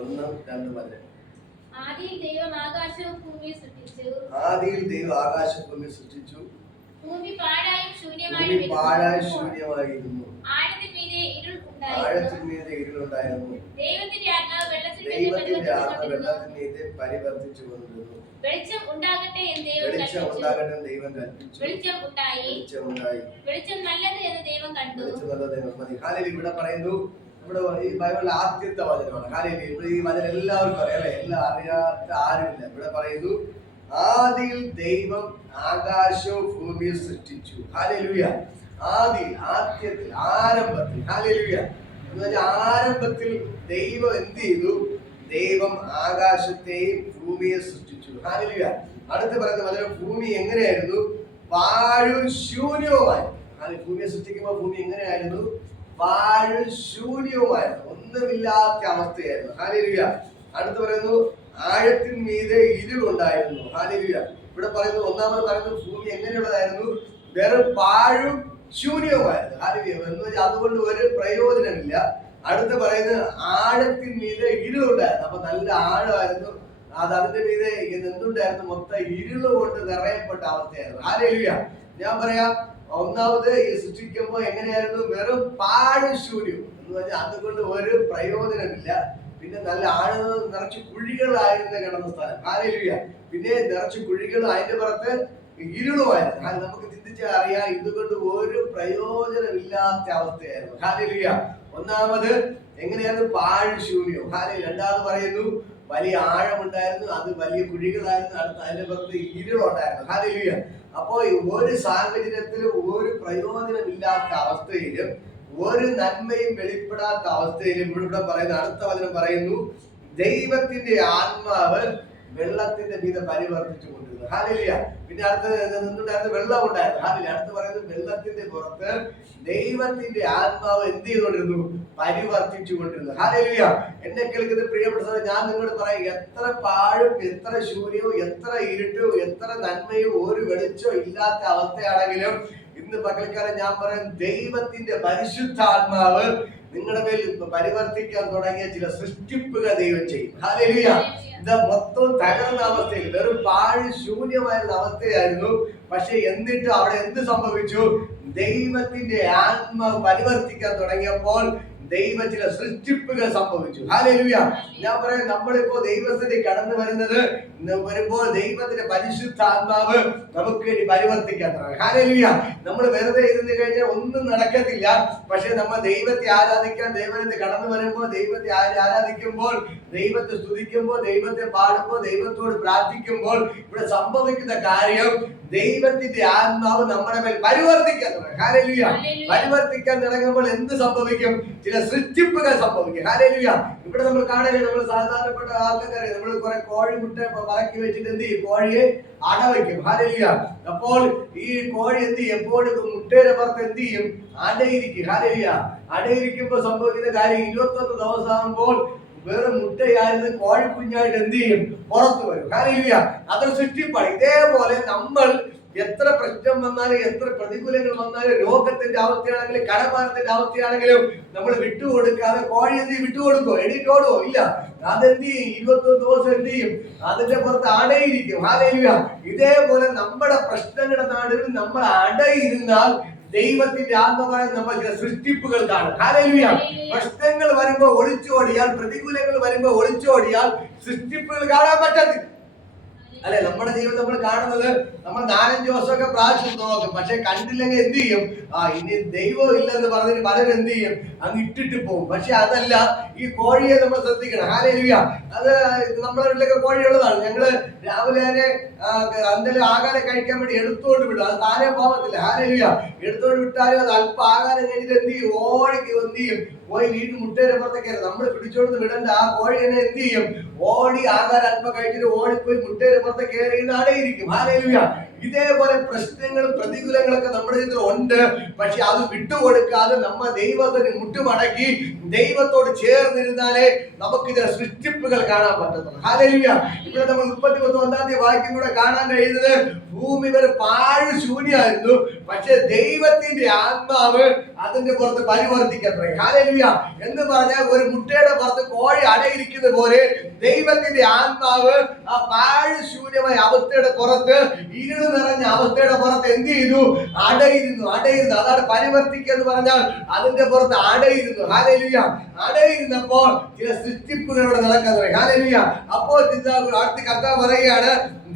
ഒന്നും രണ്ടും പതിനെട്ട്. ആദിയിൽ ദൈവം ആകാശവും ഭൂമിയെ സൃഷ്ടിച്ചു. ആദിയിൽ ദൈവം ആകാശഭൂമി സൃഷ്ടിച്ചു. ഭൂമി പാഴായും. ശൂന്യമായിരുന്നു. ആഴത്തിൽ മീതെ ഇരുൾ ഉണ്ടായിരുന്നു. ദൈവത്തിന്റെ ആത്മാവ് വെള്ളത്തിൽ തന്നെ ദൈവത്തിന്റെ ആത്മ പരിവർത്തിച്ചുകൊണ്ടിരുന്നു. വെള്ളത്തിനെ പരിവർത്തിച്ചു കൊണ്ടിരുന്നു. വെളിച്ചം ഉണ്ടാകട്ടെ എന്ന് ദൈവം കൽപ്പിച്ചു. വെളിച്ചം ഉണ്ടായി. വെളിച്ചം നല്ലത് എന്ന് ദൈവം കണ്ടു. വെളിച്ചം നല്ല ദൈവം മതി ഹാലേലി ഇവിടെ പറയുന്നു ഇവിടെ ഈ ബൈബിളിലെ ആദ്യത്തെ വചനമാണ്. കാര്യം ഇവിടെ ഈ വചനം എല്ലാവർക്കും അറിയാം അല്ലെ? എല്ലാം അറിയാത്ത ആരുമില്ല. ഇവിടെ പറയുന്നു ആദിയിൽ ദൈവം ആകാശവും ഭൂമിയും സൃഷ്ടിച്ചു. ഹാലേലുയ ആദി ആദ്യത്തിൽ ആരംഭത്തിൽ. ഹാലേലുയ ആരംഭത്തിൽ ദൈവം എന്ത് ചെയ്തു? ദൈവം ആകാശത്തെയും ഭൂമിയെ സൃഷ്ടിച്ചു. ഹാലേലുയ അടുത്ത് പറയുന്ന വചനം ഭൂമി എങ്ങനെയായിരുന്നു? വാഴും ശൂന്യവുമായി. ഭൂമിയെ സൃഷ്ടിക്കുമ്പോൾ ഭൂമി എങ്ങനെയായിരുന്നു? വാഴും ശൂന്യവുമായിരുന്നു ഒന്നുമില്ലാത്ത അവസ്ഥയായിരുന്നു. ഹാലിരുക അടുത്ത് പറയുന്നു ആഴത്തിന് മീതെ ഇരുളുണ്ടായിരുന്നു. ഹാലിരുക ഇവിടെ പറയുന്നു ഒന്നാമത് പറയുന്നത് ഭൂമി എങ്ങനെയുള്ളതായിരുന്നു? വെറും പാഴും ശൂന്യവുമായിരുന്നു. ഹാലിരുക എന്ന് വെച്ചാൽ അതുകൊണ്ട് ഒരു പ്രയോജനമില്ല. അടുത്ത് പറയുന്നത് ആഴത്തിന് മീതെ ഇരുളുണ്ടായിരുന്നു. അപ്പൊ നല്ല ആഴമായിരുന്നു. അത് അതിന്റെ മീതെ എന്തുണ്ടായിരുന്നു മൊത്തം ഇരുൾ കൊണ്ട് നിറയപ്പെട്ട അവസ്ഥയായിരുന്നു. ഹാലേലുയ ഞാൻ പറയാം ഒന്നാമത് ഈ സൃഷ്ടിക്കുമ്പോ എങ്ങനെയായിരുന്നു? വെറും പാഴും ശൂന്യം. എന്ന് പറഞ്ഞാൽ അതുകൊണ്ട് ഒരു പ്രയോജനമില്ല. പിന്നെ നല്ല ആഴ് നിറച്ച് കുഴികളായിരുന്നു കിടന്ന സ്ഥലം. ആരെയില്ല പിന്നെ നിറച്ച് കുഴികൾ അതിന്റെ പുറത്ത് ഇരുളുമായിരുന്നു. നമുക്ക് ചിന്തിച്ചാൽ അറിയാം. ഇതുകൊണ്ട് ഒരു പ്രയോജനമില്ലാത്ത അവസ്ഥയായിരുന്നു. ഹാലേലുയ ഒന്നാമത് എങ്ങനെയായിരുന്നു? പാഴ് ശൂന്യം. ഹാലേ രണ്ടാമത് പറയുന്നു വലിയ ആഴമുണ്ടായിരുന്നു. അത് വലിയ കുഴികളായിരുന്നു. അടുത്ത് അതിന്റെ പുറത്ത് ഇരുളുണ്ടായിരുന്നു. ഹാലേലുയ അപ്പോ ഒരു സാഹചര്യത്തിലും ഒരു പ്രയോജനമില്ലാത്ത അവസ്ഥയിലും ഒരു നന്മയും വെളിപ്പെടാത്ത അവസ്ഥയിലും ഇവിടെ പറയുന്ന അടുത്ത വചനം പറയുന്നു ദൈവത്തിന്റെ ആത്മാവ് വെള്ളത്തിന്റെ വീതം പരിവർത്തിച്ചു കൊണ്ടിരുന്നു ഹാലില്ല പിന്നെ അടുത്ത് നിന്നുണ്ടായിരുന്ന വെള്ളം ഉണ്ടായിരുന്നു. ഹാലില്ല അടുത്ത് പറയുന്നത് വെള്ളത്തിന്റെ പുറത്ത് ദൈവത്തിന്റെ ആത്മാവ് എന്ത് ചെയ്തുകൊണ്ടിരുന്നു? പരിവർത്തിച്ചു കൊണ്ടിരുന്നു. ഹാലില്ല എന്നെ കേൾക്കുന്ന പ്രിയപ്പെട്ട ഞാൻ നിങ്ങളോട് പറയാം എത്ര പാഴും എത്ര ശൂന്യവും എത്ര ഇരുട്ടും എത്ര നന്മയും ഒരു വെളിച്ചവും ഇല്ലാത്ത അവസ്ഥയാണെങ്കിലും ഇന്ന് പകൽക്കാലം ഞാൻ പറയാം ദൈവത്തിന്റെ പരിശുദ്ധാത്മാവ് നിങ്ങളുടെ മേൽ പരിവർത്തിക്കാൻ തുടങ്ങിയ ചില സൃഷ്ടിപ്പുകൾ ദൈവം ചെയ്യും. ഇതാ മൊത്തം തകർന്ന അവസ്ഥയിൽ വെറും പാഴ് ശൂന്യമായിരുന്ന അവസ്ഥയായിരുന്നു. പക്ഷെ എന്നിട്ട് അവിടെ എന്ത് സംഭവിച്ചു? ദൈവത്തിന്റെ ആത്മാവ് പരിവർത്തിക്കാൻ തുടങ്ങിയപ്പോൾ ദൈവ ചില സൃഷ്ടിപ്പുകൾ സംഭവിച്ചു. ഹാലേലുയ ഞാൻ പറയാം നമ്മളിപ്പോ ദൈവത്തിന്റെ കടന്നു വരുന്നത് വരുമ്പോൾ ദൈവത്തിന്റെ പരിശുദ്ധ ആത്മാവ് നമുക്ക് വേണ്ടി പരിവർത്തിക്കാത്തതാണ്. ഹാലേലുയ നമ്മൾ വെറുതെ ഇരുന്ന് കഴിഞ്ഞാൽ ഒന്നും നടക്കത്തില്ല. പക്ഷെ നമ്മൾ ദൈവത്തെ ആരാധിക്കാൻ ദൈവത്തെ കടന്നു വരുമ്പോൾ ദൈവത്തെ ആരാധിക്കുമ്പോൾ ദൈവത്തെ സ്തുതിക്കുമ്പോൾ ദൈവത്തെ പാടുമ്പോൾ ദൈവത്തോട് പ്രാർത്ഥിക്കുമ്പോൾ ഇവിടെ സംഭവിക്കുന്ന കാര്യം ദൈവത്തിന്റെ ആത്മാവ് നമ്മുടെ മേൽ പരിവർത്തിക്കാൻ തുടങ്ങി. പരിവർത്തിക്കാൻ തുടങ്ങുമ്പോൾ എന്ത് സംഭവിക്കും? ചില സൃഷ്ടിപ്പുകൾ സംഭവിക്കും ഹാലേലുയ ഇവിടെ നമ്മൾ കാണുക നമ്മൾ സാധാരണപ്പെട്ട ആൾക്കാരെ നമ്മൾ കുറെ കോഴിമുട്ട വറക്കി വെച്ചിട്ട് എന്ത് ചെയ്യും? കോഴിയെ അടവയ്ക്കും. ഹാലേലുയ അപ്പോൾ ഈ കോഴി എന്ത് ചെയ്യും? എപ്പോഴും മുട്ടയുടെ പുറത്ത് എന്ത് ചെയ്യും? അടയിരിക്കും. ഹാലേലുയ അടയിരിക്കുമ്പോൾ സംഭവിക്കുന്ന കാര്യം ഇരുപത്തൊന്ന് ദിവസം ആകുമ്പോൾ വെറും മുട്ടയായിരുന്നു കോഴിക്കുഞ്ഞായിട്ട് എന്ത് ചെയ്യും? പുറത്തു വരും. ഹാലേലുയ അതൊരു സൃഷ്ടിപ്പാണ്. ഇതേപോലെ നമ്മൾ എത്ര പ്രശ്നം വന്നാലും എത്ര പ്രതികൂലങ്ങൾ വന്നാലും രോഗത്തിന്റെ അവസ്ഥയാണെങ്കിലും കടഭാരത്തിന്റെ അവസ്ഥയാണെങ്കിലും നമ്മൾ വിട്ടുകൊടുക്കാതെ കോഴി എന്ത് ചെയ്യും? വിട്ടുകൊടുക്കോ എണീറ്റോടുവോ ഇല്ല. അതെന്ത് ചെയ്യും? ഇരുപത്തൊന്ന് ദിവസം എന്ത് ചെയ്യും? അതിന്റെ പുറത്ത് അടയിരിക്കും. അതെയ്യ ഇതേപോലെ നമ്മുടെ പ്രശ്നങ്ങളുടെ നാടുകളിൽ നമ്മൾ അടയിരുന്നാൽ ദൈവത്തിന്റെ ആത്മമായ നമ്മൾ ചില സൃഷ്ടിപ്പുകൾ കാണും. ഹാലേലുയ പ്രശ്നങ്ങൾ വരുമ്പോ ഒളിച്ചോടിയാൽ പ്രതികൂലങ്ങൾ വരുമ്പോ ഒളിച്ചോടിയാൽ സൃഷ്ടിപ്പുകൾ കാണാൻ പറ്റത്തില്ല. അല്ലെ? നമ്മുടെ ജീവിതം നമ്മൾ കാണുന്നത് നമ്മൾ നാലഞ്ച് ദിവസമൊക്കെ പ്രാവശ്യം നോക്കും. പക്ഷെ കണ്ടില്ലെങ്കിൽ എന്ത് ചെയ്യും? ആ ഇനി ദൈവം ഇല്ലെന്ന് പറഞ്ഞിട്ട് പലരും എന്ത് ചെയ്യും? അങ്ങ് ഇട്ടിട്ട് പോകും. പക്ഷെ അതല്ല ഈ കോഴിയെ നമ്മൾ ശ്രദ്ധിക്കണം. ഹാലേലുയ അത് നമ്മുടെ വീട്ടിലൊക്കെ കോഴി ഉള്ളതാണ് ഞങ്ങൾ രാവിലെ തന്നെ എന്തെങ്കിലും ആഹാരം കഴിക്കാൻ വേണ്ടി എടുത്തോണ്ട് വിടും. അത് താനെ പോകത്തില്ല ഹാലേലുയ എടുത്തോണ്ട് വിട്ടാലും അത് അല്പം ആഹാരം കഴിഞ്ഞിട്ട് എന്ത് ചെയ്യും? ഓടിക്ക് എന്ത് ചെയ്യും? പോയി വീട്ടിൽ മുട്ടയുടെ പുറത്തേക്കായിരുന്നു നമ്മൾ പിടിച്ചോണ്ട് വിടേണ്ട. ആ കോഴി തന്നെ എന്ത് ചെയ്യും? ഓടി ആഹാരം അല്പം കഴിച്ചിട്ട് ഓടിപ്പോയി മുട്ടയുടെ പുറത്ത് കയറി അടയിരിക്കും ഹാലേലുയ ഇതേപോലെ പ്രശ്നങ്ങളും പ്രതികൂലങ്ങളൊക്കെ നമ്മുടെ ജീവിതത്തിൽ ഉണ്ട്. പക്ഷെ അത് വിട്ടുകൊടുക്കാതെ നമ്മ ദൈവത്തിന് മുട്ടുമടക്കി ദൈവത്തോട് ചേർന്നിരുന്നാലേ നമുക്ക് ഇതിലെ സൃഷ്ടിപ്പുകൾ കാണാൻ പറ്റത്തുള്ളൂ. ഹാലലിയ ഇവിടെ നമ്മൾ മുപ്പത്തി ഒന്നാം തീയതി വാക്യം കൂടെ കാണാൻ കഴിയുന്നത് ഭൂമി വരെ പാഴ് ശൂന്യായിരുന്നു പക്ഷെ ദൈവത്തിന്റെ ആത്മാവ് അതിന്റെ പുറത്ത് പരിവർത്തിക്കാൻ തുടങ്ങി. എന്ന് പറഞ്ഞാൽ ഒരു മുട്ടയുടെ പുറത്ത് കോഴി അടയിരിക്കുന്ന പോലെ ദൈവത്തിന്റെ ആത്മാവ് ആ പാഴ് ശൂന്യമായ അവസ്ഥയുടെ പുറത്ത് ഇരുൾ നിറഞ്ഞ അവസ്ഥയുടെ പുറത്ത് എന്ത് ചെയ്തു? അടയിരുന്നു അടയിരുന്നു. അതാണ് പരിവർത്തിക്കുക എന്ന് പറഞ്ഞാൽ അതിന്റെ പുറത്ത് അടയിരുന്നു. ഹാലലുയ അടയിരുന്നപ്പോൾ ചില സൃഷ്ടിപ്പുകളോട് തുടങ്ങി. ഹാലലുയ അപ്പോൾ അടുത്ത് കർത്താവ് പറയുകയാണ്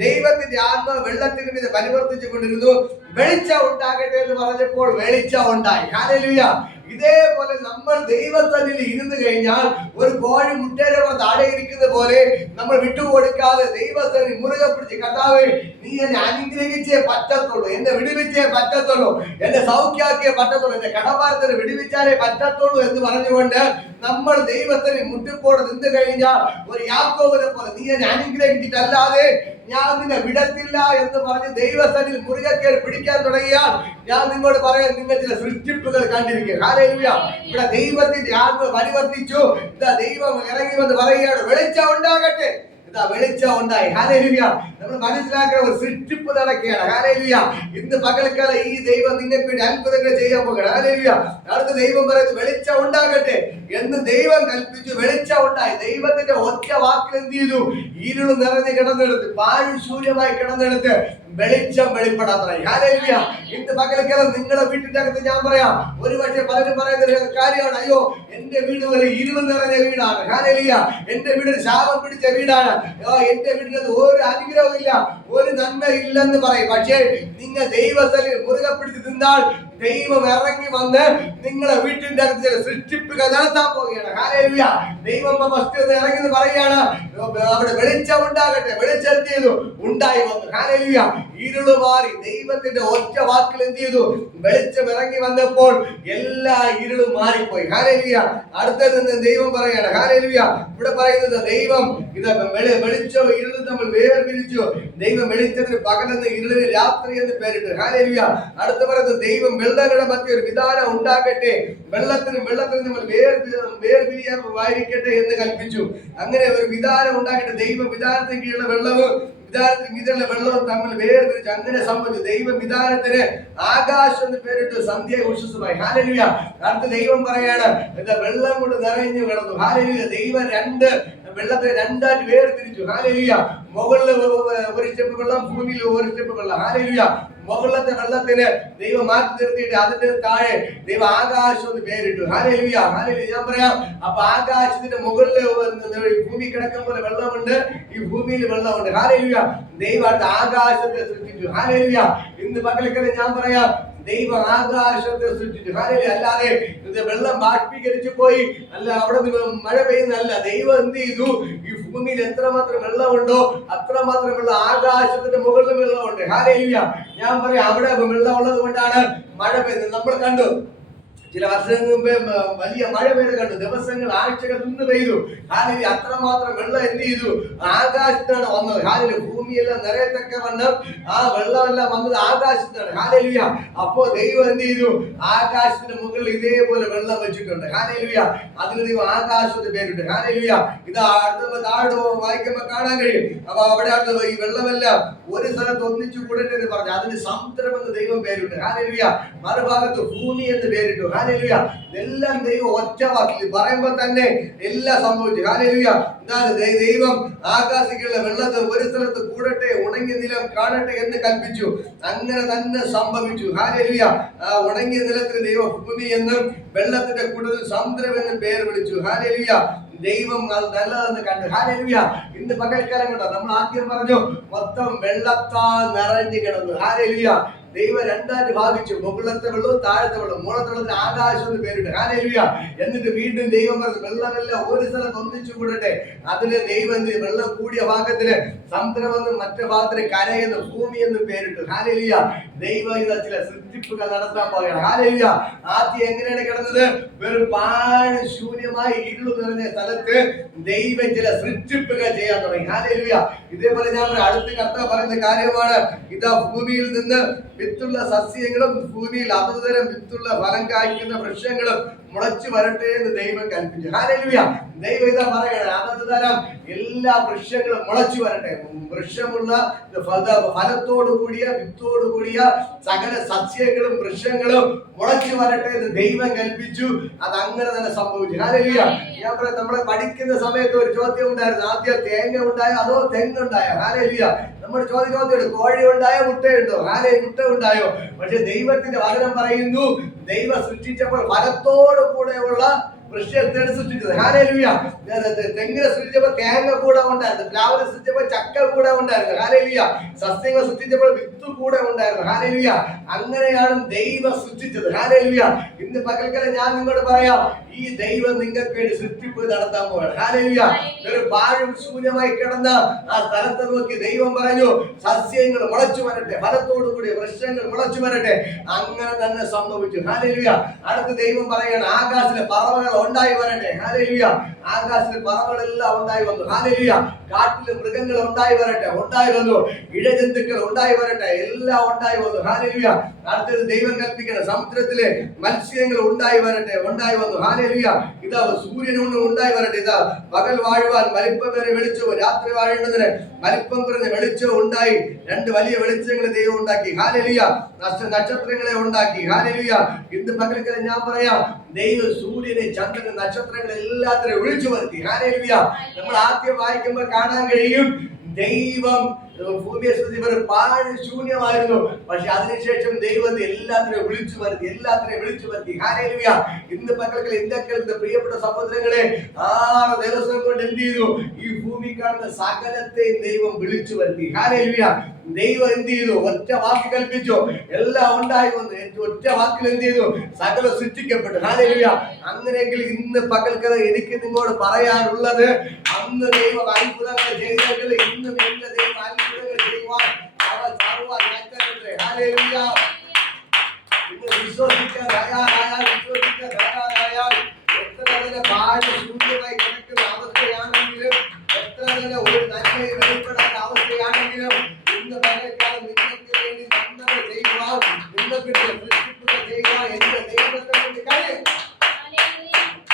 ദൈവത്തിന്റെ ആത്മ വെള്ളത്തിന് മീത് പരിവർത്തിച്ചു കൊണ്ടിരുന്നു. വെളിച്ചം ഉണ്ടാകട്ടെ എന്ന് പറഞ്ഞപ്പോൾ വെളിച്ചം ഉണ്ടായി. ഹാലലുയ ഇതേപോലെ നമ്മൾ ദൈവത്തന്നിൽ ഇരുന്ന് കഴിഞ്ഞാൽ ഒരു കോഴി മുട്ടയുടെ പുറത്ത് അടയിരിക്കുന്ന പോലെ നമ്മൾ വിട്ടുകൊടുക്കാതെ ദൈവത്തിന് മുറുകെ പിടിച്ച് കർത്താവേ നീ എന്നെ അനുഗ്രഹിച്ചേ പറ്റത്തുള്ളൂ എന്നെ വിടുവിച്ചേ പറ്റത്തുള്ളൂ എന്നെ സൗഖ്യാക്കിയേ പറ്റത്തുള്ളൂ എന്റെ കടഭാരത്തിന് വിടുവിച്ചാലേ പറ്റത്തുള്ളൂ എന്ന് പറഞ്ഞുകൊണ്ട് നമ്മൾ ദൈവത്തിന് മുട്ടിപ്പോടെ നിന്ന് കഴിഞ്ഞാൽ ഒരു യാക്കോവിനെ പോലെ നീ എന്നെ അനുഗ്രഹിച്ചിട്ടല്ലാതെ ഞാൻ നിന്നെ വിടത്തില്ല എന്ന് പറഞ്ഞ് ദൈവസനിൽ മുറുകെ പിടിക്കാൻ തുടങ്ങിയാൽ ഞാൻ നിങ്ങളോട് പറയാൻ നിങ്ങൾ ചില സൃഷ്ടിപ്പുകൾ കണ്ടിരിക്കുക ഇവിടെ ദൈവത്തിന്റെ ആത്മ പരിവർത്തിച്ചു. ഇതാ ദൈവം ഇറങ്ങി വന്ന് പറയുകയാണ് വെളിച്ചം ഉണ്ടാകട്ടെ. വെളിച്ചം ഉണ്ടായി. ഹാലേലുയ നമ്മൾ മനസ്സിലാക്കുന്ന ഒരു സൃഷ്ടിപ്പ് നടക്കുകയാണ്. ഹാലേലുയ ഇന്ന് പകൽക്കാലം ഈ ദൈവം നിങ്ങൾക്ക് വേണ്ടി അത്ഭുതങ്ങൾ ചെയ്യാൻ പോകണം ഹാലേലുയ അടുത്ത ദൈവം പറയുന്നത് വെളിച്ചം ഉണ്ടാകട്ടെ എന്ന് ദൈവം കൽപ്പിച്ചു. വെളിച്ചം ഉണ്ടായി. ദൈവത്തിന്റെ ഒറ്റ വാക്കിൽ എന്ത് ചെയ്തു? ഇരുൾ നിറഞ്ഞ് കിടന്നെടുത്ത് പാഴ് ശൂന്യമായി കിടന്നെടുത്ത് വെളിച്ചം വെളിപ്പെടാത്തതായി ഹാലേലുയ ഇന്ന് പകൽക്കാലം നിങ്ങളുടെ വീട്ടിന്റെ അകത്ത് ഞാൻ പറയാം. ഒരു പക്ഷേ പലരും പറയുന്ന കാര്യമാണ്. അയ്യോ എന്റെ വീട് ഒരു ഇരുവ് നിറഞ്ഞ വീടാണ്. ഹാലേലിയ എന്റെ വീട് ശാപം പിടിച്ച വീടാണ്. എന്റെ വീടിനകത്ത് ഒരു അനുഗ്രഹവും ഇല്ല ഒരു നന്മ ഇല്ലെന്ന് പറയും. പക്ഷേ നിങ്ങൾ ദൈവത്തിൽ മുറുകെ പിടിച്ച് നിന്നാൽ ദൈവം ഇറങ്ങി വന്ന് നിങ്ങളെ വീട്ടിന്റെ അകത്ത് ചില നടത്താൻ പോവുകയാണ്. ഹാലേലുയ ദൈവം ഫസ്റ്റ് ഇറങ്ങി പറയുകയാണ്. അവിടെ വെളിച്ചം ഉണ്ടാകട്ടെ. വെളിച്ചം ചെയ്തു? ഉണ്ടായി വന്നു. ഹാലേലുയ ഇരുൾ മാറി ദൈവത്തിന്റെ ഒറ്റ വാക്കിൽ എന്ത് ചെയ്തു? വെളിച്ചം ഇറങ്ങി വന്നപ്പോൾ എല്ലാ ഇരുളും മാറിപ്പോയി. ഹാലേലുയ അടുത്ത നിന്ന് ദൈവം പറയാണ്. ഹാലേലുയ ഇവിടെ പറയുന്നത് ദൈവം ഇത് വെളിച്ചോ ഇരുളും തമ്മിൽ വേർതിരിച്ചു ദൈവം വെളിച്ചത്തിന് പകലെന്ന് ഇരുളിന് രാത്രി എന്ന് പേരിട്ടു. ഹാലേലുയ അടുത്ത പറയുന്നത് ദൈവം വെള്ളങ്ങളുടെ മധ്യ ഒരു വിധാനം ഉണ്ടാകട്ടെ. വെള്ളത്തിനും വെള്ളത്തിനും നമ്മൾ വേർ വേർപിരിയാൻ വായിക്കട്ടെ എന്ന് കൽപ്പിച്ചു. അങ്ങനെ ഒരു വിധാനം ഉണ്ടാകട്ടെ. ദൈവ വിധാനത്തിന് കീഴിലുള്ള വെള്ളവും വിധാനത്തിന് മീതെയുള്ള വെള്ളവും തമ്മിൽ വേർതിരിച്ച് അങ്ങനെ സംഭവിച്ചു. ദൈവ വിധാനത്തിന് ആകാശം എന്ന് പേരിട്ട് സന്ധ്യ ഉഷസ്സുമായി. ഹാലലിയ അടുത്ത ദൈവം പറയാണ് എന്താ വെള്ളം കൊണ്ട് നിറഞ്ഞു കിടന്നു. ഹാലലിയ ദൈവം രണ്ട് വെള്ളത്തെ രണ്ടായിട്ട് വേർതിരിച്ചു. ഹാലലിയ മുകളിൽ ഒരു സ്റ്റെപ്പ് വെള്ളം ഭൂമിയിൽ ഒരു സ്റ്റെപ്പ് വെള്ളം. ഹാലലുയ മുകളിലത്തെ വെള്ളത്തിന് ദൈവം മാറ്റി നിർത്തിയിട്ട് അതിന്റെ താഴെ ദൈവം ആകാശം എന്ന് പേരിട്ടു. ഹാലലുയ ഹാലലുയ ഞാൻ പറയാം അപ്പൊ ആകാശത്തിന്റെ മുകളിൽ ഭൂമി കിടക്കുന്ന പോലെ വെള്ളമുണ്ട്. ഈ ഭൂമിയിൽ വെള്ളമുണ്ട്. ഹാലലുയ ദൈവം ആകാശത്തെ സൃഷ്ടിച്ചു. ഹാലലുയ ഇന്ന് പകൽക്കൽ ഞാൻ പറയാം ദൈവം ആകാശത്തെ സൃഷ്ടിച്ചു. അല്ലാതെ വെള്ളം ബാഷ്പീകരിച്ചു പോയി. അല്ല അവിടെ മഴ പെയ്യുന്നല്ല ദൈവം എന്ത് ചെയ്തു? ഈ ഭൂമിയിൽ എത്രമാത്രം വെള്ളമുണ്ടോ അത്രമാത്രം വെള്ളം ആകാശത്തിന്റെ മുകളിലും വെള്ളമുണ്ട്. ഹാരയില്ല ഞാൻ പറയാം അവിടെ വെള്ളം ഉള്ളത് കൊണ്ടാണ് മഴ പെയ്യുന്നത്. നമ്മൾ കണ്ടു. ചില വർഷങ്ങൾക്ക് മുമ്പേ വലിയ മഴ പെയ്ത് കണ്ടു. ദിവസങ്ങൾ ആഴ്ചകൾ നിന്ന് പെയ്തു. ഹാലിന് അത്രമാത്രം വെള്ളം എന്ത് ചെയ്തു? ആകാശത്താണ് വന്നത്. ഹാലിന് ഭൂമിയെല്ലാം നിറയത്തക്ക വണ്ണം. ആ വെള്ളമെല്ലാം വന്നത് ആകാശത്താണ്. ഹാലലുയ. അപ്പോ ദൈവം എന്ത് ചെയ്തു? ആകാശത്തിന് മുകളിൽ ഇതേപോലെ വെള്ളം വെച്ചിട്ടുണ്ട്. ഹാലലുയ. അതിന് ദൈവം ആകാശത്ത് പേരുണ്ട് ഹാലലുയ. ഇത് അടുത്ത താഴോട്ട് വായിക്കുമ്പോൾ കാണാൻ കഴിയും. അപ്പൊ അവിടെ ഈ വെള്ളമെല്ലാം ഒരു സ്ഥലത്ത് ഒന്നിച്ചു എന്ന് പറഞ്ഞു. അതിന് സമുദ്രം എന്ന് ദൈവം പേരിട്ടു. ഹാലലുയ. മറുഭാഗത്ത് ഭൂമി എന്ന് പേരിട്ടു. ഹാലലുയ ഇതെല്ലാം ദൈവം ഒറ്റ വാക്കിൽ പറയുമ്പോൾ തന്നെ എല്ലാം സംഭവിച്ചു. ഹാലലുയ എന്താണ് ദൈവം ആകാശിക്കുള്ള വെള്ളത്തെ ഒരു സ്ഥലത്ത് കൂടട്ടെ ഉണങ്ങിയ നിലം കാണട്ടെ എന്ന് കൽപ്പിച്ചു. അങ്ങനെ തന്നെ സംഭവിച്ചു. ഹാലലുയ ആ ഉണങ്ങിയ നിലത്തിന് ദൈവം ഭൂമി എന്നും വെള്ളത്തിന്റെ കൂടുതൽ സമുദ്രം എന്നും പേര് വിളിച്ചു. ഹാലലുയ ദൈവം അത് നല്ലതെന്ന് കണ്ടു. ഹാലലുയ ഇന്ന് പകൽക്കാലം കണ്ടോ? നമ്മൾ ആദ്യം പറഞ്ഞു മൊത്തം വെള്ളത്താൽ നിറഞ്ഞു കിടന്നു. ഹാലലുയ ദൈവം രണ്ടായിട്ട് ഭാഗിച്ചു. മുകളിലത്തെ വെള്ളവും താഴത്തെ വെള്ളം മുകളത്തെ വെള്ളത്തിന് ആകാശം എന്ന് പേരിട്ട്. ഹാലലുയ എന്നിട്ട് വീണ്ടും ദൈവം പറഞ്ഞു വെള്ളമെല്ലാം ഒരു സ്ഥലത്ത് ഒന്നിച്ചു കൂടട്ടെ. അതിന് ദൈവം വെള്ളം കൂടിയ ഭാഗത്തിന് സമുദ്രമെന്ന് മറ്റേ ഭാഗത്തിന് കരയെന്ന് ഭൂമി എന്ന് പേരിട്ടു. കാനേലിയ ദൈവം ഇതാ ചില സൃഷ്ടിപ്പുകൾ നടത്താൻ പോകണം കാനേലിയ ആദ്യം എങ്ങനെയാണ് കിടന്നത്? വെറും പാഴ് ശൂന്യമായി ഇരുളു നിറഞ്ഞ സ്ഥലത്ത് ദൈവം ചില സൃഷ്ടിപ്പുകൾ ചെയ്യാൻ തുടങ്ങി. കാനേലിയ ഇതേപോലെ ഞാൻ അടുത്ത കർത്താവ് പറയുന്ന കാര്യമാണ്. ഇതാ ഭൂമിയിൽ നിന്ന് വിത്തുള്ള സസ്യങ്ങളും ഭൂമിയിൽ അതുതരം വിത്തുള്ള ഫലം കായ്ക്കുന്ന വൃക്ഷങ്ങളും മുളച്ചു വരട്ടെ എന്ന് ദൈവം കൽപ്പിച്ചു. ഹാലലുയ ദൈവം ഇതാ പറയണേ അതത് തരം എല്ലാ വൃക്ഷങ്ങളും മുളച്ചു വരട്ടെ. വൃക്ഷമുള്ള ഫല- ഫലത്തോടു കൂടിയ വിത്തോടു കൂടിയ സകല സസ്യങ്ങളും വൃക്ഷങ്ങളും മുളച്ചു വരട്ടെ എന്ന് ദൈവം കൽപ്പിച്ചു. അത് അങ്ങനെ തന്നെ സംഭവിച്ചു. ഹാലലുയ ഞാൻ പറയാം നമ്മളെ പഠിക്കുന്ന സമയത്ത് ഒരു ചോദ്യം ഉണ്ടായിരുന്നു. ആദ്യം തേങ്ങ ഉണ്ടായോ? അതോ തെങ്ങുണ്ടായോ ഹാലലുയ നമ്മൾ ചോദ്യം കോഴി ഉണ്ടായോ മുട്ടയുണ്ടോ? ആരെ മുട്ട ഉണ്ടായോ പക്ഷെ ദൈവത്തിന്റെ വചനം പറയുന്നു ദൈവം സൃഷ്ടിച്ചപ്പോൾ ഫലത്തോടു കൂടെയുള്ള വൃക്ഷത്തെയാണ് സൃഷ്ടിച്ചത്. ഹാലേലുയ തെങ്ങിനെ സൃഷ്ടിച്ചപ്പോൾ തേങ്ങ കൂടെ ഉണ്ടായിരുന്നു. പ്ലാവിനെ സൃഷ്ടിച്ചപ്പോൾ ചക്ക കൂടെ ഉണ്ടായിരുന്നു. ഹാലേലുയ സസ്യങ്ങൾ സൃഷ്ടിച്ചപ്പോൾ വിത്ത് കൂടെ ഉണ്ടായിരുന്നു. ഹാലേലുയ അങ്ങനെയാണ് ദൈവം സൃഷ്ടിച്ചത്. ഹാലേലുയ ഇന്ന് പകൽക്കാലം ഞാൻ നിങ്ങളോട് പറയാം ഈ ദൈവം നിങ്ങൾക്ക് വേണ്ടി സൃഷ്ടിപ്പ് നടത്താൻ പോവാണ്. ഹാലേലുയ ഒരു പാഴും ശൂന്യമായി കിടന്ന ആ സ്ഥലത്ത് നോക്കി ദൈവം പറഞ്ഞു സസ്യങ്ങൾ മുളച്ചു വരട്ടെ ഫലത്തോടു കൂടി വൃക്ഷങ്ങൾ മുളച്ചു വരട്ടെ. അങ്ങനെ തന്നെ സംഭവിച്ചു. ഹാലേലുയ അടുത്ത് ദൈവം പറയാണ് ആകാശത്തിലെ പറവകൾ ഉണ്ടായി വരട്ടെ. ഹാലേലുയ ആകാശത്തിലെ പറവകളെല്ലാം ഉണ്ടായി വന്നു. ഹാലേലുയ കാട്ടിലെ മൃഗങ്ങൾ ഉണ്ടായി വരട്ടെ ഉണ്ടായി വന്നു. ഇഴജന്തുക്കൾ ഉണ്ടായി വരട്ടെ എല്ലാം ഉണ്ടായി വന്നു. ഹാലേലുയ അടുത്തത് ദൈവം കൽപ്പിക്കണം സമുദ്രത്തിലെ മത്സ്യങ്ങൾ ഉണ്ടായി വരട്ടെ ഉണ്ടായി വന്നു. ഹാലേലുയ ഇതാ സൂര്യനൊന്നും ഉണ്ടായി വരട്ടെ. ഇതാ പകൽ വാഴുവാൻ വലിപ്പം വരെ വെളിച്ചവും രാത്രി വാഴേണ്ടതിന് വലിപ്പം കുറഞ്ഞ വെളിച്ചവും ഉണ്ടായി. രണ്ട് വലിയ വെളിച്ചങ്ങൾ ദൈവം ഉണ്ടാക്കി. ഹാലലിയ നക്ഷത്രങ്ങളെ ഉണ്ടാക്കി. ഹാലലിയ ഇന്ന് പകൽക്കല ഞാൻ പറയാം? ദൈവം സൂര്യനെ ചന്ദ്രനെ നക്ഷത്രങ്ങളെ എല്ലാത്തിനെയും വിളിച്ചു വരുത്തി നമ്മൾ ആദ്യം വായിക്കുമ്പോൾ കാണാൻ കഴിയും. ദൈവം ഭൂമിയെ സ്തുതി പാഴ് ശൂന്യമായിരുന്നു. പക്ഷെ അതിനുശേഷം ദൈവം എല്ലാത്തിനെയും വിളിച്ചു വരുത്തി എല്ലാത്തിനെയും വിളിച്ചു വരുത്തി. ഹാലേലുയ ഇന്ന് പകൽക്കൽ ഇന്ത്യക്കൽ ഇന്ന് പ്രിയപ്പെട്ട സഹോദരങ്ങളെ ആറ് ദിവസം കൊണ്ട് എന്ത് ചെയ്തു? ഈ ഭൂമി കാണുന്ന സകലത്തെ ദൈവം വിളിച്ചു വരുത്തി. ഹാലേലുയ ദൈവം എന്ത് ചെയ്തു? ഒറ്റ വാക്ക് കൽപ്പിച്ചു. എല്ലാം ഉണ്ടായി വന്നു ഒറ്റ വാക്കിൽ എന്ത് ചെയ്തു? സകല സൃഷ്ടിക്കപ്പെട്ടു. ഹാലേലുയ അങ്ങനെയെങ്കിൽ ഇന്ന് പകൽക്കഥ എനിക്ക് നിങ്ങളോട് പറയാനുള്ളത് അന്ന് ദൈവം അത്ഭുതങ്ങൾ ചെയ്തെങ്കിൽ ഇന്ന് നിന്റെ ദൈവം അത്ഭുതങ്ങൾ ചെയ്യുവാൻ അവൻ സർവ ശക്തനുണ്ട്. ഹല്ലേലൂയ. ഇന്ന് വിശ്വസിക്കാൻ തയ്യാറായാൽ വിശ്വസിക്കാൻ തയ്യാറായാൽ എത്ര തന്നെ പാഴ് ശൂന്യമായി കിടക്കുന്ന അവസ്ഥയാണെങ്കിലും എത്ര തന്നെ ഒരു നന്മയും വെളിപ്പെടാത്ത അവസ്ഥയാണെങ്കിലും ഇന്ന് പകൽക്കാലം നിങ്ങൾക്ക് വേണ്ടി നന്മകൾ ചെയ്യുവാൻ നിങ്ങൾക്ക് വേണ്ടി സൃഷ്ടിപ്പുകൾ ചെയ്യുവാൻ എന്റെ ദൈവത്തെ കൊണ്ട് കഴിയും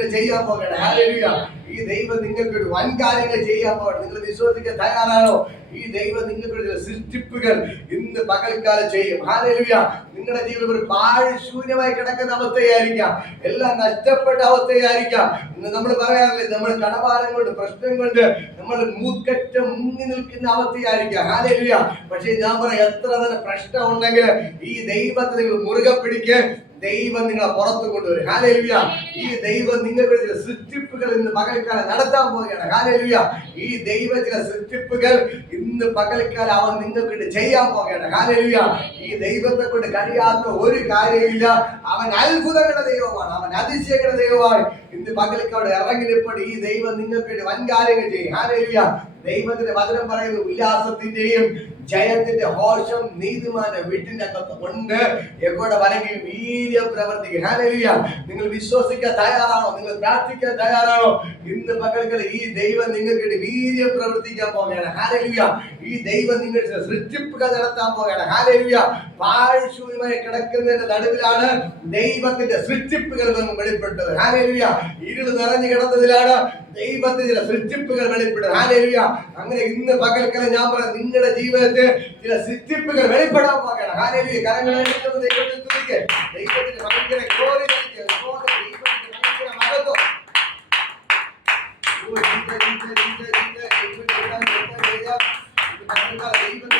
അത്ഭുതങ്ങൾ ചെയ്യാൻ പോകട്ടെ. ഈ ദൈവം നിങ്ങൾക്ക് ഒരു വൻ കാര്യങ്ങൾ ചെയ്യാൻ പോകട്ടെ. നിങ്ങൾ വിശ്വസിക്കാൻ തയ്യാറാണോ? ഈ ദൈവം നിങ്ങൾക്ക് വേണ്ടി സൃഷ്ടിപ്പുകൾ ഇന്ന് പകൽക്കാലം ചെയ്യും. ഹാലേലുയ നിങ്ങളുടെ ജീവിതം ഒരു പാഴ് ശൂന്യമായി കിടക്കുന്ന അവസ്ഥയായിരിക്കാം. എല്ലാം നഷ്ടപ്പെട്ട അവസ്ഥയായിരിക്കാം. നമ്മൾ പറയാറില്ലേ നമ്മൾ കടഭാരം കൊണ്ട് പ്രശ്നം കൊണ്ട് നമ്മൾ മൂക്കറ്റ മുങ്ങി നിൽക്കുന്ന അവസ്ഥയായിരിക്കാം. ഹാലേലുയ പക്ഷേ ഞാൻ പറയാം എത്ര തന്നെ പ്രശ്നം ഉണ്ടെങ്കിൽ ഈ ദൈവത്തെ നിങ്ങൾ മുറുകെ പിടിക്ക്. ദൈവം നിങ്ങളെ പുറത്തു കൊണ്ടുവരും. ഹാലേലുയ ഈ ദൈവം നിങ്ങൾക്ക് ചില സൃഷ്ടിപ്പുകൾ ഇന്ന് പകൽക്കാലം നടത്താൻ പോവുകയാണ്. ഹാലേലുയ ഈ ദൈവ ചില സൃഷ്ടിപ്പുകൾ ഇന്ന് പകൽക്കാലം അവൻ നിങ്ങൾക്ക് ചെയ്യാൻ പോവുകയാണ്. ഹാലേലുയ ഈ ദൈവത്തെ കൊണ്ട് കഴിയാത്ത ഒരു കാര്യമില്ല അവൻ അത്ഭുതങ്ങളുടെ ദൈവമാണ്. അവൻ അതിശയങ്ങളുടെ ദൈവമാണ്. ഇന്ന് പകൽക്കാലം ഇറങ്ങി ഈ ദൈവം നിങ്ങൾക്ക് വേണ്ടി വൻ കാര്യങ്ങൾ ചെയ്യും. ഹാലേലുയ ദൈവത്തിന്റെ വചനം പറയുന്നു ഉല്ലാസത്തിന്റെയും ജയത്തിന്റെ ഹോഷം നീതിമാന വീട്ടിന്റെ അകത്ത് ഉണ്ട്. എവിടെ വരെങ്കിൽ വീര്യം പ്രവർത്തിക്കും. നിങ്ങൾ വിശ്വസിക്കാൻ തയ്യാറാണോ? നിങ്ങൾ പ്രാർത്ഥിക്കാൻ തയ്യാറാണോ? ഇന്ന് പകൽക്കൾ ഈ ദൈവം നിങ്ങൾക്ക് വീര്യം പ്രവർത്തിക്കാൻ പോവുകയാണ്. ഹാലലിയ ഈ ദൈവം നിങ്ങൾ സൃഷ്ടിപ്പുക നടത്താൻ പോവുകയാണ്. ഹാലലിയ പാഴ്ശൂന്യമായി കിടക്കുന്നതിന്റെ നടുവിലാണ് ദൈവത്തിന്റെ സൃഷ്ടിപ്പുകൾ നമുക്ക് വെളിപ്പെട്ടത്. ഹാലലിയ ഇരുൾ നിറഞ്ഞു കിടന്നതിലാണ് ദൈവത്തിന്റെ സൃഷ്ടിപ്പുകൾ വെളിപ്പെട്ടത്. ഹാലലിയ അങ്ങനെ ഇന്ന് പകൽക്കല ഞാൻ പറയാം നിങ്ങളുടെ ജീവിതത്തിൽ ചില സൃഷ്ടിപ്പുകൾ വെളിപ്പെടാൻ പോകുകയാണ് ഹാലലിയ കരങ്ങൾ എടുക്കുന്നത് ദൈവത്തെ തുതിക്ക് ദൈവത്തിന്റെ ഭയങ്കര glory നൽകിയ സ്തോത്രം, ദൈവത്തിന്റെ ഭയങ്കര മഹത്വം. ഓ, ജീവ, ജീവ, ജീവ, ജീവ, ദൈവത്തിന്റെ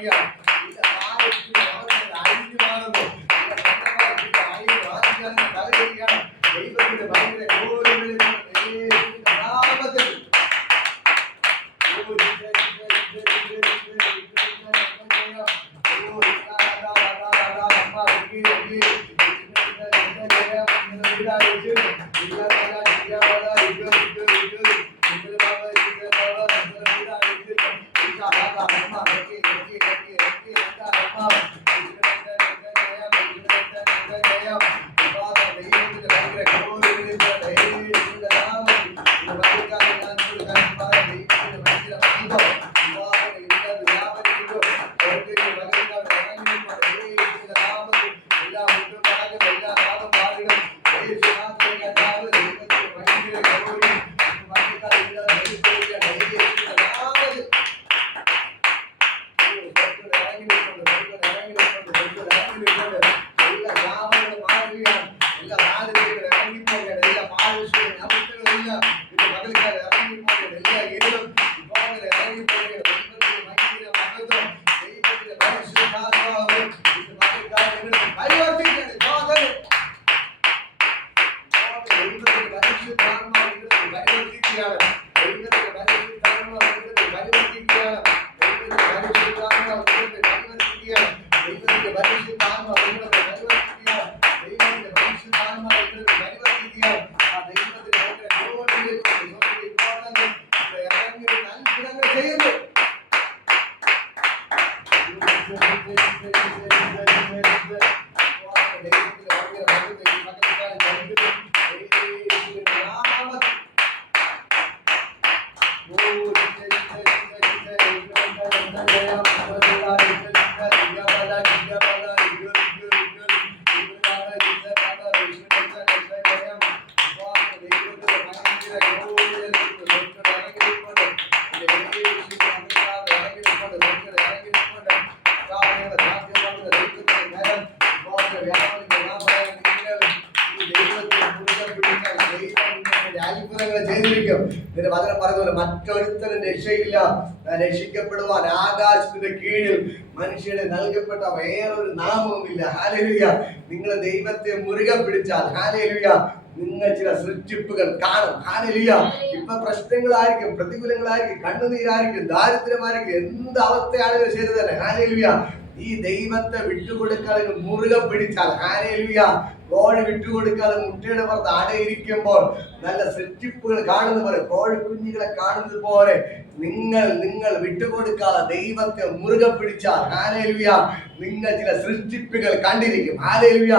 ஐயா അത്ഭുതങ്ങൾ ചെയ്തിരിക്കും. ഇതിന്റെ വചനം പറഞ്ഞതുപോലെ മറ്റൊരുത്തരും രക്ഷയില്ല. രക്ഷിക്കപ്പെടുവാൻ ആകാശത്തിന്റെ കീഴിൽ മനുഷ്യന് നൽകപ്പെട്ട വേറൊരു നാമവുമില്ല. ഹാലേലുയ നിങ്ങൾ ദൈവത്തെ മുറുകെ പിടിച്ചാൽ ഹാലേലുയ നിങ്ങൾ ചില സൃഷ്ടിപ്പുകൾ കാണും. ഹാലേലുയ ഇപ്പൊ പ്രശ്നങ്ങളായിരിക്കും പ്രതികൂലങ്ങളായിരിക്കും കണ്ണുനീരായിരിക്കും ദാരിദ്ര്യമായിരിക്കും എന്ത് അവസ്ഥയാണെങ്കിലും ശരി തന്നെ. ഈ ദൈവത്തെ വിട്ടുകൊടുക്കാതെ മുറുകെ പിടിച്ചാൽ ഹാലേലുയ കോഴി വിട്ടുകൊടുക്കാതെ മുട്ടയുടെ പുറത്ത് അടയിരിക്കുമ്പോൾ നല്ല സൃഷ്ടിപ്പുകൾ കാണുന്ന പോലെ കോഴി കുഞ്ഞുങ്ങളെ കാണുന്നത് പോലെ നിങ്ങൾ നിങ്ങൾ വിട്ടുകൊടുക്കാതെ ദൈവത്തെ മുറുകെ പിടിച്ചാൽ ഹാലേലുയ നിങ്ങൾ ചില സൃഷ്ടിപ്പുകൾ കണ്ടിരിക്കും. ഹാലേലുയ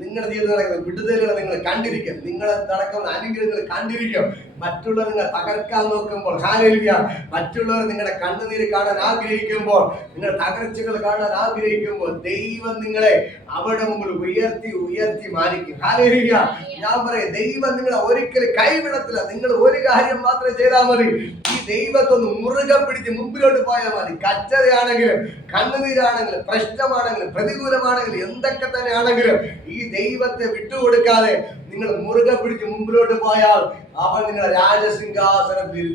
നിങ്ങളുടെ ജീവിതത്തിൽ നടക്കുന്ന വിടുതലുകൾ നിങ്ങൾ കണ്ടിരിക്കും. നിങ്ങളെ നടക്കുന്ന അനുഗ്രഹങ്ങൾ കണ്ടിരിക്കും. മറ്റുള്ളവർ നിങ്ങൾ തകർക്കാൻ നോക്കുമ്പോൾ ഹാലേലുയ മറ്റുള്ളവർ നിങ്ങളുടെ കണ്ണുനീര് കാണാൻ ആഗ്രഹിക്കുമ്പോൾ നിങ്ങൾ തകർച്ചകൾ കാണാൻ ആഗ്രഹിക്കുമ്പോൾ ദൈവം നിങ്ങളെ അവിടെ മുമ്പിൽ ഉയർത്തി ഉയർത്തി മാനിക്കും. ഹാലേലുയ ഞാൻ പറയാം ദൈവം നിങ്ങളെ ഒരിക്കലും കൈവിടത്തില്ല. നിങ്ങൾ ഒരു കാര്യം മാത്രം ചെയ്താൽ മതി. ഈ ദൈവത്തൊന്ന് മുറുകെ പിടിച്ച് മുമ്പിലോട്ട് പോയാൽ മതി. കച്ചതയാണെങ്കിലും കണ്ണുനീരാണെങ്കിലും പ്രശ്നമാണെങ്കിലും പ്രതികൂലമാണെങ്കിലും എന്തൊക്കെ തന്നെ ആണെങ്കിലും ഈ ദൈവത്തെ വിട്ടുകൊടുക്കാതെ നിങ്ങൾ മുറുകെ പിടിച്ച് മുമ്പിലോട്ട് പോയാൽ അവൻ നിങ്ങൾ രാജസിംഹാസനത്തിൽ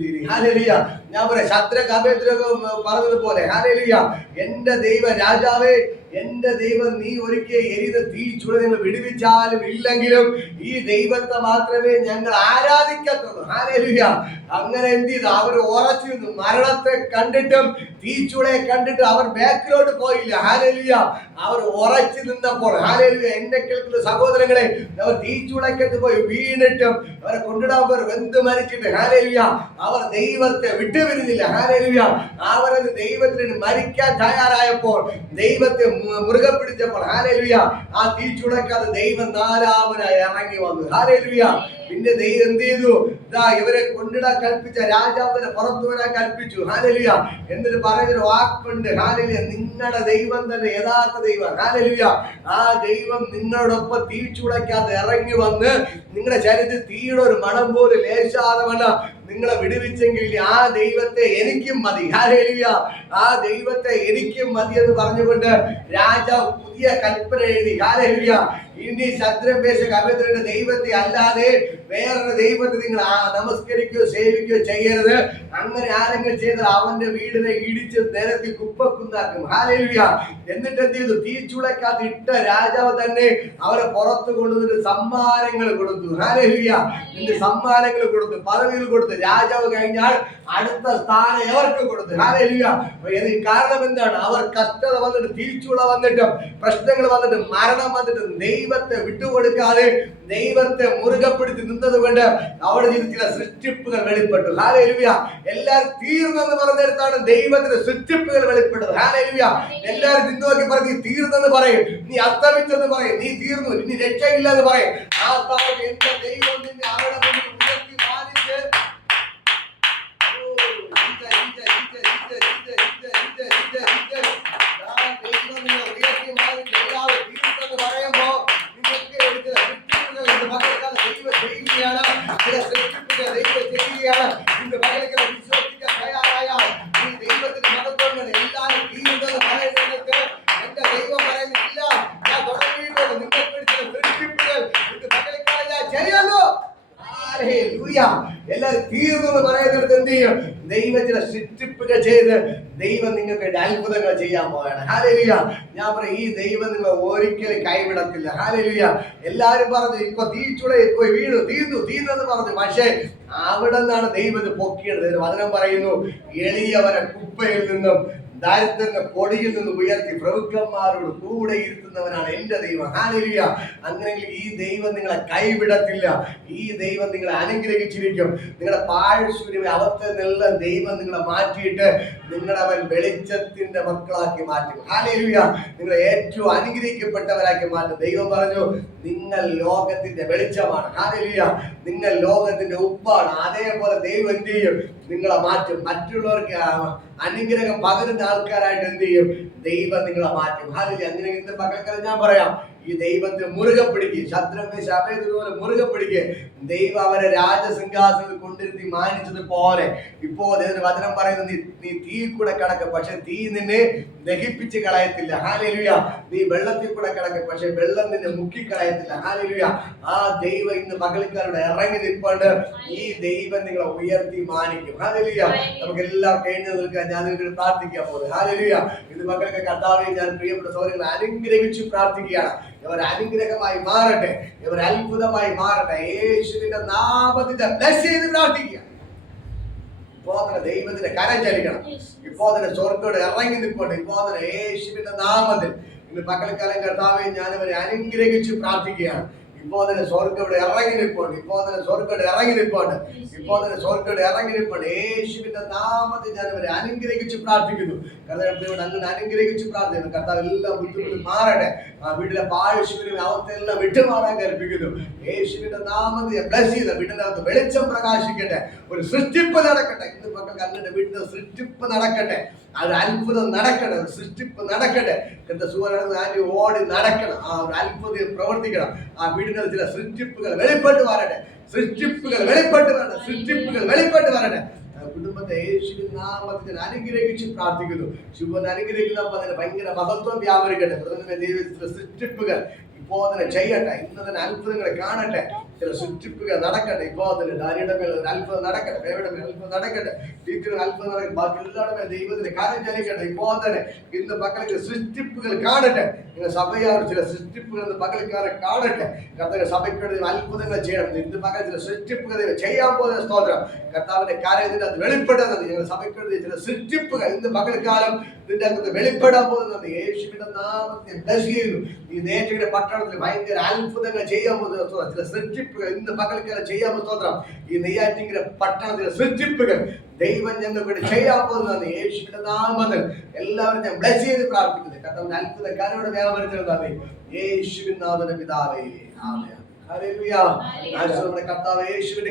ഞാൻ പറയാം ശത്രുക്ക് അഭേദ്രകം പറഞ്ഞതുപോലെ ഹാലേലിയ എന്റെ ദൈവ രാജാവേ എന്റെ ദൈവം നീ ഒരിക്കൽ എരിത തീ ചുഴ നിങ്ങൾ വിടുവിച്ചാലും ഇല്ലെങ്കിലും ഈ ദൈവത്തെ മാത്രമേ ഞങ്ങൾ ആരാധിക്കത്തുള്ളൂ. ഹാലേലിയ അങ്ങനെ എന്ത് ചെയ്തു? അവർ ഉറച്ചു നിന്നു മരണത്തെ കണ്ടിട്ടും തീച്ചുളയെ കണ്ടിട്ട് അവർ ബാക്കിലോട്ട് പോയില്ല. ഹാലലിയ അവർ ഉറച്ചു നിന്നപ്പോൾ ഹാലലിയ എന്നെ കേൾക്കുന്ന സഹോദരങ്ങളെ അവർ തീച്ചുളക്കത്ത് പോയി വീണിട്ടും അവരെ കൊണ്ടിടാൻ അവർ വെന്ത് മരിച്ചിട്ട്? ഹാലലിയ അവർ ദൈവത്തെ വിട്ടുപിരിഞ്ഞില്ല. ഹാലലിയ അവരത് ദൈവത്തിന് മരിക്കാൻ തയ്യാറായപ്പോൾ ദൈവത്തെ മുറുകെ പിടിച്ചപ്പോൾ ഹാലേലുയ ആ തീ ചുടക്കാതെ ദൈവം നാലാമനായി ഇറങ്ങി വന്നു. ഹാലേലുയ പിന്നെ ദൈവം എന്ത് ചെയ്തു? ഇതാ ഇവരെ കൊണ്ടിടാൻ കൽപ്പിച്ച രാജാവിനെ പുറത്തു വരാൻ കൽപ്പിച്ചു. ഹാലലിയ എന്നിട്ട് പറയുന്നൊരു വാക്കുണ്ട്. ഹാലലിയ നിങ്ങളുടെ ദൈവം തന്നെ യഥാർത്ഥ ദൈവം. ഹാലലിയ ആ ദൈവം നിങ്ങളോടൊപ്പം തീ ചുടക്കാതെ ഇറങ്ങി വന്ന് നിങ്ങളുടെ ശരീരത്തിൽ തീയുടെ ഒരു മണം പോലും ലേശാതെ നിങ്ങളെ വിടുവിച്ചെങ്കിൽ ആ ദൈവത്തെ എനിക്കും മതി. ആ ദൈവത്തെ എനിക്കും മതി എന്ന് പറഞ്ഞുകൊണ്ട് രാജാവ് പുതിയ കൽപ്പന എഴുതി. ഇനി ശത്രുപേശ കവിതയുടെ ദൈവത്തെ അല്ലാതെ വേറൊരു ദൈവത്തെ നിങ്ങൾ നമസ്കരിക്കുകയോ സേവിക്കുകയോ ചെയ്യരുത്. അങ്ങനെ ആരെങ്കിലും ചെയ്താൽ അവന്റെ വീടിനെ ഇടിച്ച് നിരത്തി കുപ്പക്കുന്നാക്കും. ഹാലേലുയ എന്നിട്ട് എന്ത് ചെയ്തു? തീച്ചുളക്കകത്ത് ഇട്ട രാജാവ് തന്നെ അവരെ പുറത്ത് കൊണ്ടുവന്നിട്ട് സമ്മാനങ്ങൾ കൊടുത്തു. ഹാലേലുയ എന്നിട്ട് സമ്മാനങ്ങൾ കൊടുത്തു. പദവികൾ കൊടുത്തു. രാജാവ് കഴിഞ്ഞാൽ അടുത്ത സ്ഥാനം എവർക്ക് കൊടുത്തു. ഹാലേലുയ കാരണം എന്താണ്? അവർ കഷ്ടത വന്നിട്ട് തീച്ചുള വന്നിട്ട് പ്രശ്നങ്ങൾ വന്നിട്ട് മരണം വന്നിട്ട് ദൈവത്തെ വിട്ടുകൊടുക്കാതെ ദൈവത്തെ മുറുകെ പിടിച്ച് നിന്നത് കൊണ്ട് അവിടെ നിന്ന് ചില സൃഷ്ടിപ്പുകൾ വെളിപ്പെട്ടു. ഹാലരുവ്യ എല്ലാവരും തീർന്നെന്ന് പറഞ്ഞെടുത്താണ് ദൈവത്തിന്റെ സൃഷ്ടിപ്പുകൾ വെളിപ്പെട്ടത്. ഹാലരുവ്യ എല്ലാവരും നിന്ന് നോക്കി പറഞ്ഞ് നീ തീർന്നെന്ന് പറയും. നീ അസ്തമിച്ചെന്ന് പറയും. നീ തീർന്നു. ഇനി രക്ഷയില്ല എന്ന് പറയും ആ ദൈവം നിന്നെ അവിടെ தெய்வ செய்தியாளர் சில சிறப்பிக்கிற தெய்வ செய்தியாளர். இந்த வகைகளை விசுவசிக்க தயாராயா நீ தெய்வத்தின் மனத்தோடு எல்லாரும் தீர்ந்தது மலையிடத்து எந்த தெய்வ மரம் இல்ல. நான் தொடர்பீடு நீங்கள் பிடித்த சிறப்பிப்புகள். இந்த வகைகளுக்காக ஜெயலோ ஹalleluya. എല്ലാവരും തീർന്നു എന്ന് പറയുന്നിടത്ത് എന്ത് ചെയ്യും? ദൈവത്തിനെ സൃഷ്ടിപ്പുക ചെയ്ത് ദൈവം നിങ്ങൾക്ക് അത്ഭുതങ്ങൾ ചെയ്യാൻ പോവുകയാണ്. ഹാലലിയ ഞാൻ പറയും ഈ ദൈവം നിങ്ങളെ ഒരിക്കലും കൈവിടത്തില്ല. ഹാലലിയ എല്ലാവരും പറഞ്ഞു ഇപ്പൊ തീച്ചുട പോയി വീണു തീർന്നു തീർന്നെന്ന് പറഞ്ഞു. പക്ഷേ അവിടെ നിന്നാണ് ദൈവം പൊക്കിയത് വചനം പറയുന്നു എളിയവരെ കുപ്പയിൽ നിന്നും ദാരിദ്ര്യന്റെ പൊടിയിൽ നിന്ന് ഉയർത്തി പ്രഭുക്കന്മാരോട് കൂടെ ഇരുത്തുന്നവനാണ് എന്റെ ദൈവം. ഹാലിയ അങ്ങനെയെങ്കിൽ ഈ ദൈവം നിങ്ങളെ കൈവിടത്തില്ല. ഈ ദൈവം നിങ്ങളെ അനുഗ്രഹിച്ചിരിക്കും. നിങ്ങളുടെ പാഴ്ശൂര്യ അവസ്ഥ നിന്നെല്ലാം ദൈവം നിങ്ങളെ മാറ്റിയിട്ട് നിങ്ങളെ അവൻ വെളിച്ചത്തിന്റെ മക്കളാക്കി മാറ്റും. ഹാലിയ നിങ്ങളെ ഏറ്റവും അനുഗ്രഹിക്കപ്പെട്ടവരാക്കി മാറ്റും. ദൈവം പറഞ്ഞു നിങ്ങൾ ലോകത്തിന്റെ വെളിച്ചമാണ്. ഹാലിയ നിങ്ങൾ ലോകത്തിന്റെ ഉപ്പാണ്. അതേപോലെ ദൈവം എന്ത് ചെയ്യും? നിങ്ങളെ മാറ്റും. മറ്റുള്ളവർക്ക് അനുഗ്രഹം പകരുന്ന ആൾക്കാരായിട്ട് എന്ത് ചെയ്യും? ദൈവം നിങ്ങളെ മാറ്റും. അങ്ങനെ ഇന്ന് പകൽക്കാലം ഞാൻ പറയാം. ഈ ദൈവത്തെ മുറുകെ പിടിക്കുക ശത്രുവിനെ ശബേതുപോലെ മുറുകെ പിടിക്കുക ദൈവം അവരെ രാജസിംഹാസനത്തിൽ കൊണ്ടിരുത്തി മാനിച്ചത് പോലെ ഇപ്പോ ദൈവത്തിന്റെ വചനം പറയുന്നത് നീ നീ തീ കൂടെ കിടക്ക പക്ഷെ തീ നിന്നെ ദഹിപ്പിച്ച് കളയത്തില്ല. ഹാലലുയ നീ വെള്ളത്തിൽ കൂടെ കിടക്ക പക്ഷെ വെള്ളം നിന്നെ മുക്കി മുക്കിക്കളയത്തില്ല ഹാലലുയ ആ ദൈവം ഇന്ന് പകലിക്കാരുടെ ഇറങ്ങി നിൽപ്പണ്ട്. ഈ ദൈവം നിങ്ങളെ ഉയർത്തി മാനിക്കും. ഹാലലുയ നമുക്ക് എല്ലാവർക്കും കഴിഞ്ഞു നിൽക്കാൻ ഞാൻ നിങ്ങൾക്ക് പ്രാർത്ഥിക്കാൻ പോകുന്നത് ഹാലലുയ ഇത് മക്കൾക്ക് കർത്താവെ ഞാൻ പ്രിയപ്പെട്ട സൗകര്യങ്ങൾ അനുഗ്രഹിച്ചു പ്രാർത്ഥിക്കുകയാണ്. ഇവർ അനുഗ്രഹമായി മാറട്ടെ ഇവർ അത്ഭുതമായി മാറട്ടെ. യേശുവിന്റെ നാമത്തിന്റെ ബ്ലസ് ചെയ്ത് പ്രാർത്ഥിക്കുക. ഇപ്പോ തന്നെ ദൈവത്തിന്റെ കരം ചലിക്കണം. ഇപ്പോ തന്നെ സ്വർഗോട് ഇറങ്ങി നിൽപ്പുണ്ട്. ഇപ്പോ തന്നെ യേശുവിന്റെ നാമത്തിൽ ഇന്ന് പകൽക്കാലം കർത്താവെ ഞാൻ അവരെ അനുഗ്രഹിച്ചു പ്രാർത്ഥിക്കുകയാണ്. ഇപ്പോ തന്നെ സ്വർഗയുടെ ഇറങ്ങി നിൽപ്പുണ്ട്. ഇപ്പോ തന്നെ സ്വർഗയുടെ ഇറങ്ങി നിൽപ്പുണ്ട്. ഇപ്പോ തന്നെ സ്വർഗയുടെ ഇറങ്ങി നിൽപ്പുണ്ട്. യേശുവിന്റെ നാമത്തിൽ ഞാൻ അവരെ അനുഗ്രഹിച്ച് പ്രാർത്ഥിക്കുന്നു. കർത്താവ് അങ്ങനെ അനുഗ്രഹിച്ച് പ്രാർത്ഥിക്കുന്നു. കർത്താവ് എല്ലാ ബുദ്ധിമുട്ടും മാറട്ടെ. ആ വീട്ടിലെ പാഴ്ശുവിനും അവസ്ഥയെല്ലാം വിട്ടുമാറാൻ കൽപ്പിക്കുന്നു. യേശുവിന്റെ നാമത്തെ ബ്ലസ് ചെയ്ത വീട്ടിനകത്ത് വെളിച്ചം പ്രകാശിക്കട്ടെ. ഒരു സൃഷ്ടിപ്പ് നടക്കട്ടെ. ഇന്ന് മക്കൾക്ക് അങ്ങനെ വീട്ടിൽ സൃഷ്ടിപ്പ് നടക്കട്ടെ. ഒരു അത്ഭുതം നടക്കട്ടെ ഒരു സൃഷ്ടിപ്പ് നടക്കട്ടെ കണ്ട സുവർണ ആന്റി ഓടി നടക്കണം ആ ഒരു അത്ഭുതം പ്രവർത്തിക്കണം ആ വീടിനകത്ത് ചില സൃഷ്ടിപ്പുകൾ വെളിപ്പെട്ട് വരട്ടെ സൃഷ്ടിപ്പുകൾ വെളിപ്പെട്ട് വരട്ടെ സൃഷ്ടിപ്പുകൾ വെളിപ്പെട്ട് വരട്ടെ ആ കുടുംബത്തെ യേശുവിൻ നാമത്തിൽ അനുഗ്രഹിച്ച് പ്രാർത്ഥിക്കുന്നു ശുഭൻ അനുഗ്രഹിക്കുന്നപ്പോൾ അതിന് ഭയങ്കര മഹത്വം വ്യാപരിക്കട്ടെ പ്രധാനമേ ദൈവത്തിലെ സൃഷ്ടിപ്പുകൾ ഇപ്പോ തന്നെ ചെയ്യട്ടെ ഇന്ന് തന്നെ അത്ഭുതങ്ങൾ കാണട്ടെ ചില സൃഷ്ടിപ്പുകൾ നടക്കട്ടെ ഇപ്പോ തന്നെ ഡാനിയുടെ മേൽ അത്ഭുതം നടക്കട്ടെ ബേബിയുടെ മേൽ അത്ഭുതം നടക്കട്ടെ ടീച്ചറുടെ അത്ഭുതം നടക്കട്ടെ ബാക്കി എല്ലാവരുടെ മേൽ ദൈവത്തിന്റെ കാര്യം ചലിക്കട്ടെ തന്നെ ഇന്ന് മക്കൾക്ക് സൃഷ്ടിപ്പുകൾ കാണട്ടെ നിങ്ങൾ സഭയാർ ചില സൃഷ്ടിപ്പുകൾ ഇന്ന് പകൽക്കാരെ കാണട്ടെ കർത്തക സഭയ്ക്ക് വേണ്ടി അത്ഭുതങ്ങൾ ചെയ്യണം ഇന്ന് പകൽ ചില സൃഷ്ടിപ്പുകൾ ചെയ്യാൻ പോകുന്ന സ്തോത്രം. കർത്താവിന്റെ കാര്യം ഇതിന്റെ അത് വെളിപ്പെടുന്നത് ഞങ്ങൾ സഭയ്ക്ക് വേണ്ടി ചില സൃഷ്ടിപ്പുകൾ ഇന്ന് പകൽക്കാലം ഇതിന്റെ അകത്ത് വെളിപ്പെടാൻ പോകുന്നത് യേശുവിന്റെ നാമത്തെ ബ്ലസ് ചെയ്യുന്നു. ഈ നേറ്റയുടെ പട്ടണത്തിൽ ഭയങ്കര അത്ഭുതങ്ങൾ ചെയ്യാൻ പോകുന്ന ചില ചില സൃഷ്ടിപ്പുകൾ ഇന്ന് പകൽക്കാലം ചെയ്യാൻ സ്തോത്രം. ഈ നെയ്യാറ്റിങ്കര പട്ടണത്തിലെ സൃഷ്ടിപ്പുകൾ ദൈവം ഞങ്ങൾക്ക് ചെയ്യാൻ പോകുന്നതാണ്. യേശുവിന്റെ നാമത്തിൽ എല്ലാവരും ഞാൻ ബ്ലസ് ചെയ്ത് പ്രാർത്ഥിക്കുന്നത് കാരണം അത്ഭുത കാരോട് വ്യാപരിച്ചതാണ് യേശുവിൻ നാഥന പിതാവേ. ഹല്ലേലൂയ. ഹല്ലേലൂയ. നമ്മുടെ കർത്താവ് യേശുവിന്റെ